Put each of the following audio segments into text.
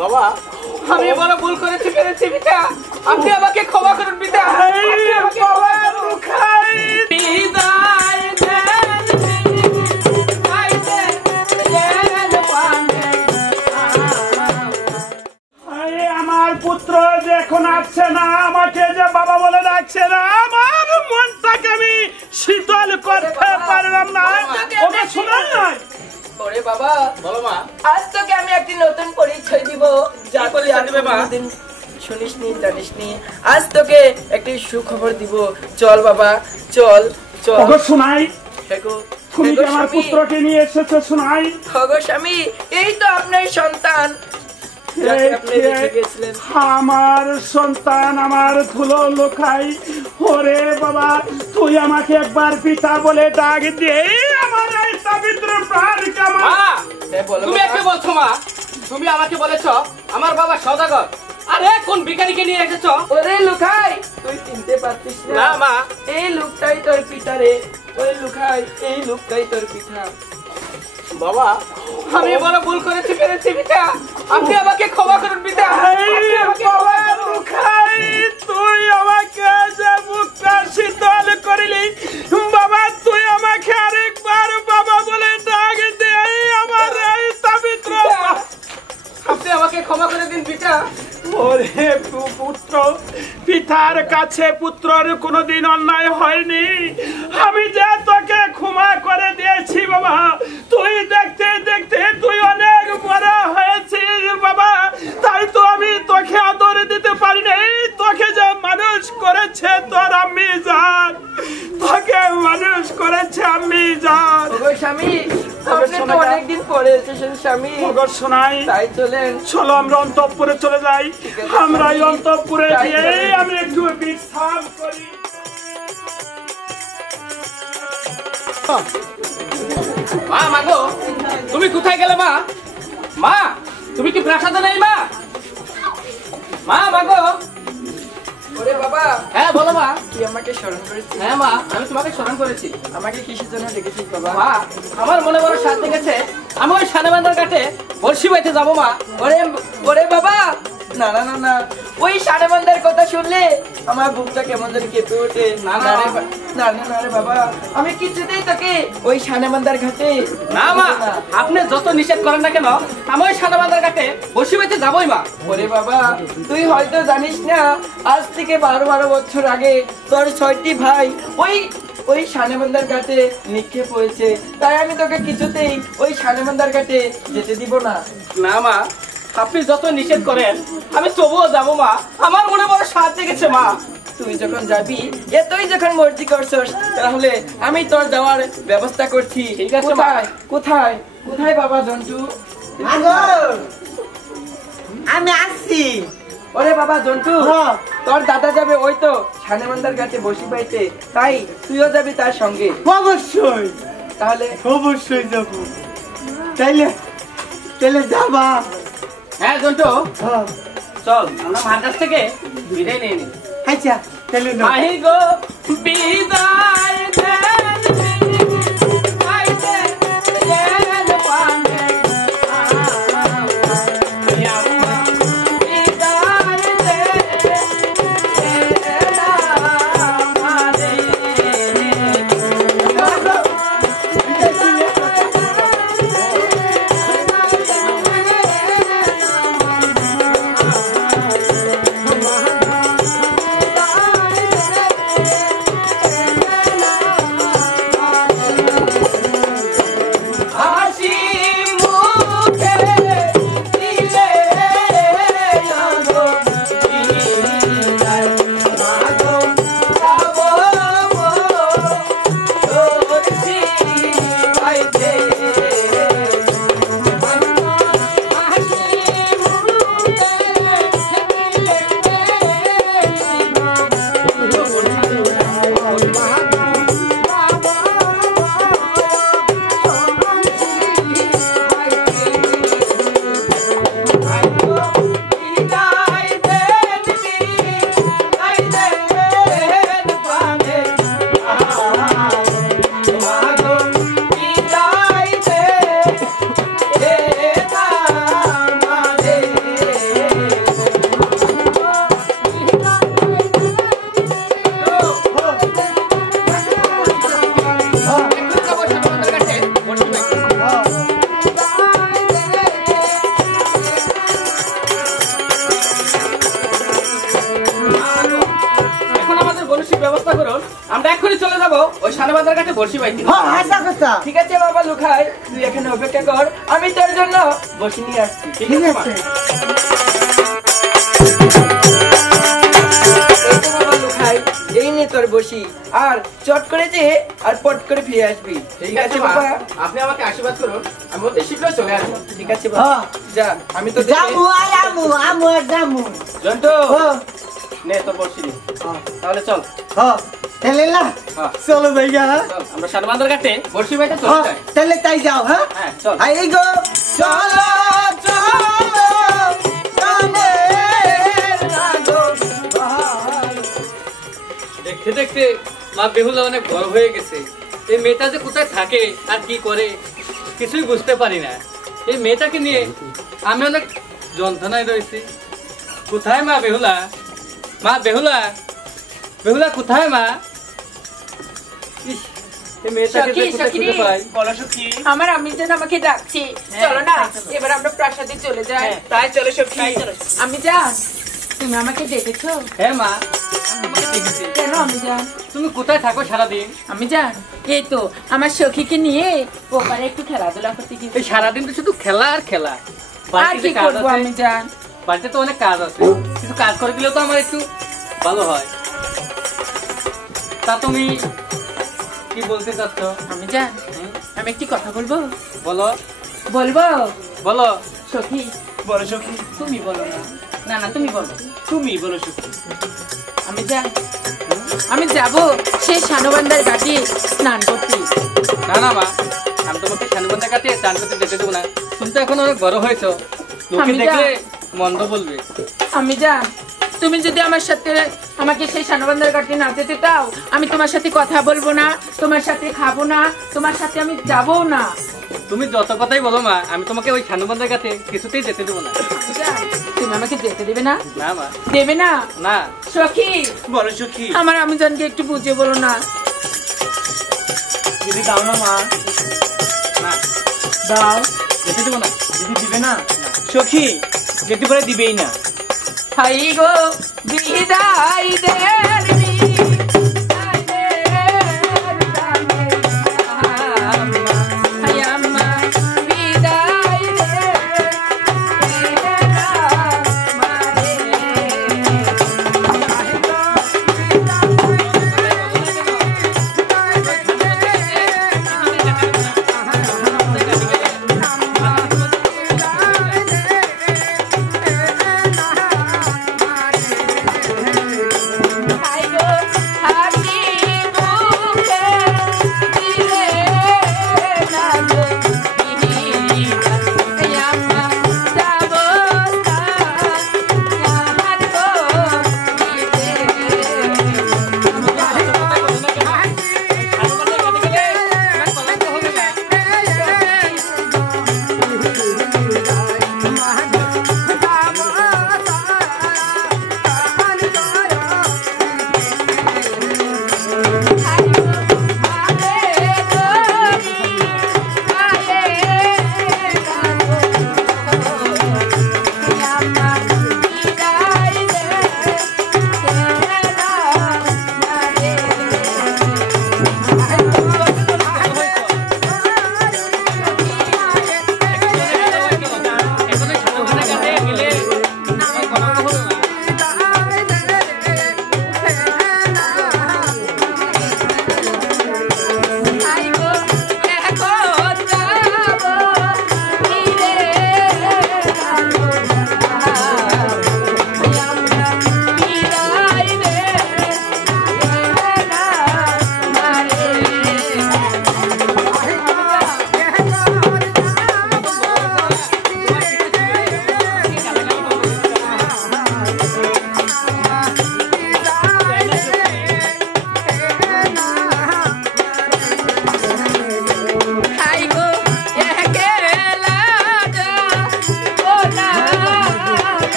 বাবা আমি বড় ভুল করেছি পেরেছি পিতা, আপনি আমাকে ক্ষমা করুন পিতা। আমার পুত্র যে এখন আসছে না, আমাকে যে বাবা বলে ডাকছে না, আমার মনটাকে আমি শীতল করতে পারলাম না। ওকে শোনার নয়। ওরে বাবা, বলো মা। আজ তোকে আমি একটি নতুন পরিচয় দিব, যা পরিচয় দিবে মা? শুনিসনি জানিসনি। আজ তোকে একটি সুখবর দিব। চল বাবা, চল চল। ওকে শোনাই। হেগো, তুমি হেগো যে আমার স্বামী। পুত্রকে নিয়ে এসেছো শোনাই। হগো স্বামী, এই তো আপনার সন্তান যাকে আপনি রেখে গেছিলেন। আমার সন্তান আমার ধুলো লোকাই। ওরে বাবা, তুই আমাকে একবার পিতা বলে ডাক দে, আমার এই পবিত্র প্রাণ কেমন। মা বলো তুমি বাবা। একে বলছো মা? তুমি আমাকে বলেছো আমার বাবা সওদাগর, আরে কোন ভিখারিকে নিয়ে এসেছো? ওরে লুকাই, তুই চিনতে পারছিস না না? মা। এই লোকটাই তোর পিতা রে। ওরে লুকাই, এই লোকটাই তোর পিতা। বাবা আমি বড় ভুল করেছি পেরেছি পিতা, আপনি আমাকে ক্ষমা করুন পিতা। তুই আমাকে যে মুখটা শীতল করিলি বাবা, তুই আমাকে আরেকবার বাবা বলে ডাক দে, আমার এই পবিত্র। আপনি আমাকে ক্ষমা করে দিন পিতা। ওরে পুত্র, পিতার কাছে পুত্রের কোনোদিন অন্যায় হয়নি। আমি যে তোকে ক্ষমা করে দিয়েছি বাবা, তুই দেখতে দেখতে তুই অনেক বড় হয়েছিস বাবা, তাই তো আমি তোকে আদর দিতে পারিনি। তোকে যে মানুষ করেছে তোর আম্মি জান, তোকে মানুষ করেছে আম্মি জান। ওগো স্বামী, আপনি তো অনেকদিন পরে এসেছেন স্বামী। ওগো শোনাই, তাই চলেন। চলো আমরা অন্তঃপুরে চলে যাই। আমরা এই অন্তঃপুরে গিয়ে আমি একটু বিশ্রাম করি। মা মাগো, তুমি কোথায় গেলে মা? মা তুমি কি প্রাসাদে নেই মা? মা মাগো। ওরে বাবা, হ্যাঁ বলো মা। তুই আমাকে স্মরণ করেছিস? হ্যাঁ মা, আমি তোমাকে স্মরণ করেছি। আমাকে কিসের জন্য ডেকেছিস বাবা? মা আমার মনে বড় সাথ লেগেছে, আমি ওই সানেবান্ধার ঘাটে বড়শি বাইতে যাবো মা। ওরে ওরে বাবা, না না না না, ওই সানেবান্ধার কথা শুনলে আমার বুকটা কেমন যেন কেঁপে ওঠে। না, না, রে না না না রে বাবা, আমি কিছুতেই তোকে ওই সানেবান্ধার ঘাটে না মা, আপনি যত নিষেধ করেন না কেন, আমি ওই সানেবান্ধার ঘাটে বড়শি বাইতে যাবোই মা। ওরে বাবা, তুই হয়তো জানিস না, আজ থেকে 12 বছর আগে তোর 6টি ভাই ওই সানেবান্ধার ঘাটে নিক্ষেপ হয়েছে। তাই আমি তোকে কিছুতেই ওই সানেবান্ধার ঘাটে যেতে দিব না। না মা, আপনি যত নিষেধ করেন আমি তবুও যাবো মা, আমার মনে বড় সাথ লেগেছে মা। তুই যখন যাবি, এতই যখন মর্জি করছস, তাহলে আমি তোর যাওয়ার ব্যবস্থা করছি। ঠিক আছে, কোথায় কোথায় কোথায় বাবা জন্টু? আমি আসছি। ওরে বাবা জন্টু, তোর দাদা যাবে ওই তো সানেমান্দার ঘাটে বসি পাইতে, তাই তুইও যাবি তার সঙ্গে? অবশ্যই তাহলে অবশ্যই যাব। তাইলে তাইলে যাবা? হ্যাঁ জন্টু, চল আমরা মার কাছ থেকে বিদায় নিয়ে নিই। আচ্ছা তাইলে না। আহি গো বিদায় দেন আইতে দেন পানে আম্মা বিদায় দেন আমারে। হাসি মুখে দিলে যাবো ওই সানবান্ধার কাছে বসি পাইতে। হ্যাঁ হাসা কথা। ঠিক আছে বাবা লুকাই, তুই এখানে অপেক্ষা কর, আমি তোর জন্য বসে নিয়ে আসছি। ঠিক ঠিক আছে মা। আছে। এই তো বাবা লুকাই, এই নে তোর বসি, আর চট করে যে আর পট করে ফিরে আসবি। ঠিক আছে মা, আপনি আমাকে আশীর্বাদ করুন, আমি অতি শীঘ্র চলে আসবো। ঠিক আছে বাবা, হ্যাঁ যা আমি তো জামু আই আমু আমু আর জামু। জন্টু হ্যাঁ নে তোর বসি নে। তাহলে চল হ্যাঁ তাহলে না হ্যাঁ। চলো ভাইয়া। চল, আমরা সানবান্ধার কাছে বসি পাইতে চলে হ্যাঁ যাই। তাহলে তাই যাও। হ্যাঁ হ্যাঁ চল। আই গো চলো চলো প্রাণের রাগো ভাই। দেখতে দেখতে মা বেহুলা অনেক বড় হয়ে গেছে। এই মেয়েটা যে কোথায় থাকে আর কি করে কিছুই বুঝতে পারি না। এই মেয়েটাকে নিয়ে আমি অনেক যন্ত্রণায় রয়েছি। কোথায় মা বেহুলা? মা বেহুলা, বেহুলা কোথায় মা? ইস, এই মেয়েটাকে যে কোথায় খুঁজে পাই। বলো সখী। আমার আমি যেন আমাকে ডাকছে, চলো না এবার আমরা প্রাসাদে চলে যাই। তাই চলো সখী। আমি যান, তুমি আমাকে ডেকেছো? হ্যাঁ মা, আমি তোমাকে দেখেছি। কেন আমি যান? তুমি কোথায় থাকো সারাদিন? আমি যান, এই তো আমার সখীকে নিয়ে ওপারে একটু খেলাধুলা করতে গিয়ে। এই সারাদিন তো শুধু খেলা আর খেলা। আর বাড়িতে কি যে কাজ করবো আছে, আমি যান? বাড়িতে তো অনেক কাজ আছে, কিছু কাজ করে দিলেও তো আমার একটু ভালো হয়। তা তুমি কি বলতে চাচ্ছ? আমি যান, আমি একটি কথা বলবো। বলো বলবো বলো। সখী, বলো সখী। তুমি বলো না, না না তুমি বলো। তুমি বলো সখী। আমি যান, আমি যাব সেই সানবান্ধার ঘাটে স্নান করতে। না না মা, আমি তোমাকে সানুবন্ধা কাটে চান করতে যেতে দেবো না। তুমি তো এখন অনেক বড় হয়েছো, লোকে আমি দেখলে যাই। মন্দ বলবে। আমি যান, তুমি যদি আমার সাথে আমাকে সেই সানবান্ধার ঘাটে না যেতে দাও, আমি তোমার সাথে কথা বলবো না, তোমার সাথে খাবো না, তোমার সাথে আমি যাবো না। তুমি যত কথাই বলো মা, আমি তোমাকে ওই সানুবন্ধার কাছে কিছুতেই যেতে দেবো না। আমি যান, তুমি আমাকে যেতে দেবে না? না মা, দেবে না? না। সখী, বলো সখী। আমার আমি জানকে একটু বুঝে বলো না। যদি দাও না মা। না, দাও। যেতে দেবো না। যদি দিবে না সখী, যেতে পারে দিবেই না। হাই গো বিদায় দেবি, হাই আম্মা বিদায় দে,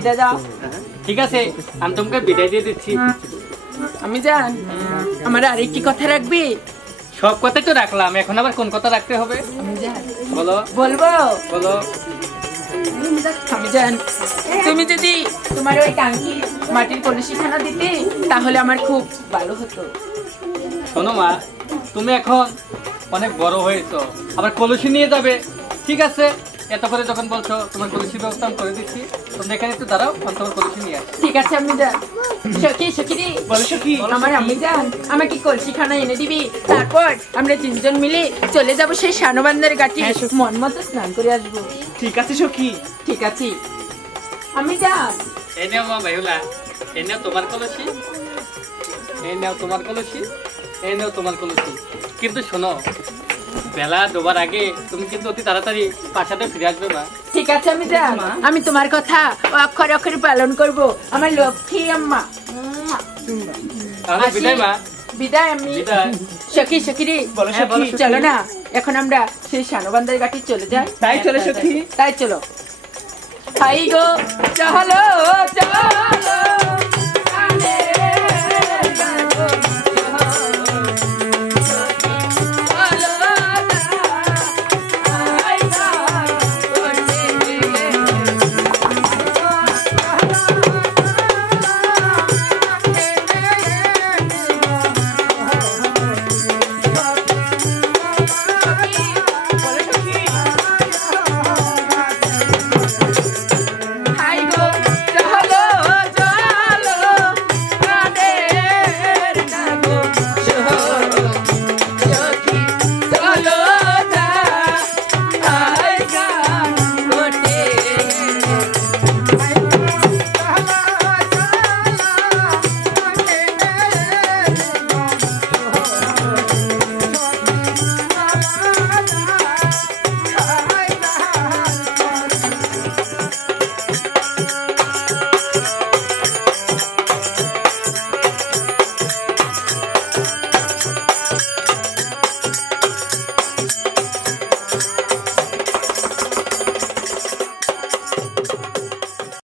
বিদায় দাও। ঠিক আছে, আমি তোমাকে বিদায় দিয়ে দিচ্ছি। আমি জান আমার আরেকটি কথা রাখবি। সব কথাই তো রাখলাম, এখন আবার কোন কথা রাখতে হবে? আমি জান বলো বলবো। বলো। আমি জান তুমি যদি তোমার ওই টাঙ্কি মাটির কলসিখানা দিতে তাহলে আমার খুব ভালো হতো। শোনো মা, তুমি এখন অনেক বড় হয়েছো, আবার কলসি নিয়ে যাবে। ঠিক আছে, এত করে যখন বলছো তোমার কলসির ব্যবস্থা আমি করে দিচ্ছি। তোমরা এখানে একটু দাঁড়াও, আমি তোমার কলসি নিয়ে আসি। ঠিক আছে আমি জান। সখী সখী বলো সখী। আমার আমি জান আমাকে কলসিখানা এনে দিবি, তারপর আমরা তিনজন মিলে চলে যাব সেই শানবান্ধার ঘাটে, মন মতো স্নান করে আসবো। ঠিক আছে সখী। ঠিক আছে আমি জান। এই নাও মা বেহুলা, এই নাও তোমার কলসি, এই নাও তোমার কলসি, এই নাও তোমার কলসি। কিন্তু শোনো, বেলা ডোবার আগে তুমি কিন্তু অতি তাড়াতাড়ি প্রাসাদে ফিরে আসবে মা। ঠিক আছে আমি জান, আমি তোমার কথা অক্ষরে অক্ষরে পালন করব, আমার লক্ষ্মী আম্মা। তাহলে আসি। বিদায় মা। বিদায় আমি। বিদায়। সখী সখী রে, বলো হ্যাঁ, সখী। চলো না এখন আমরা সেই শানবান্ধার ঘাটে চলে যাই। তাই চলো সখী। তাই চলো। হাই গো চলো চলো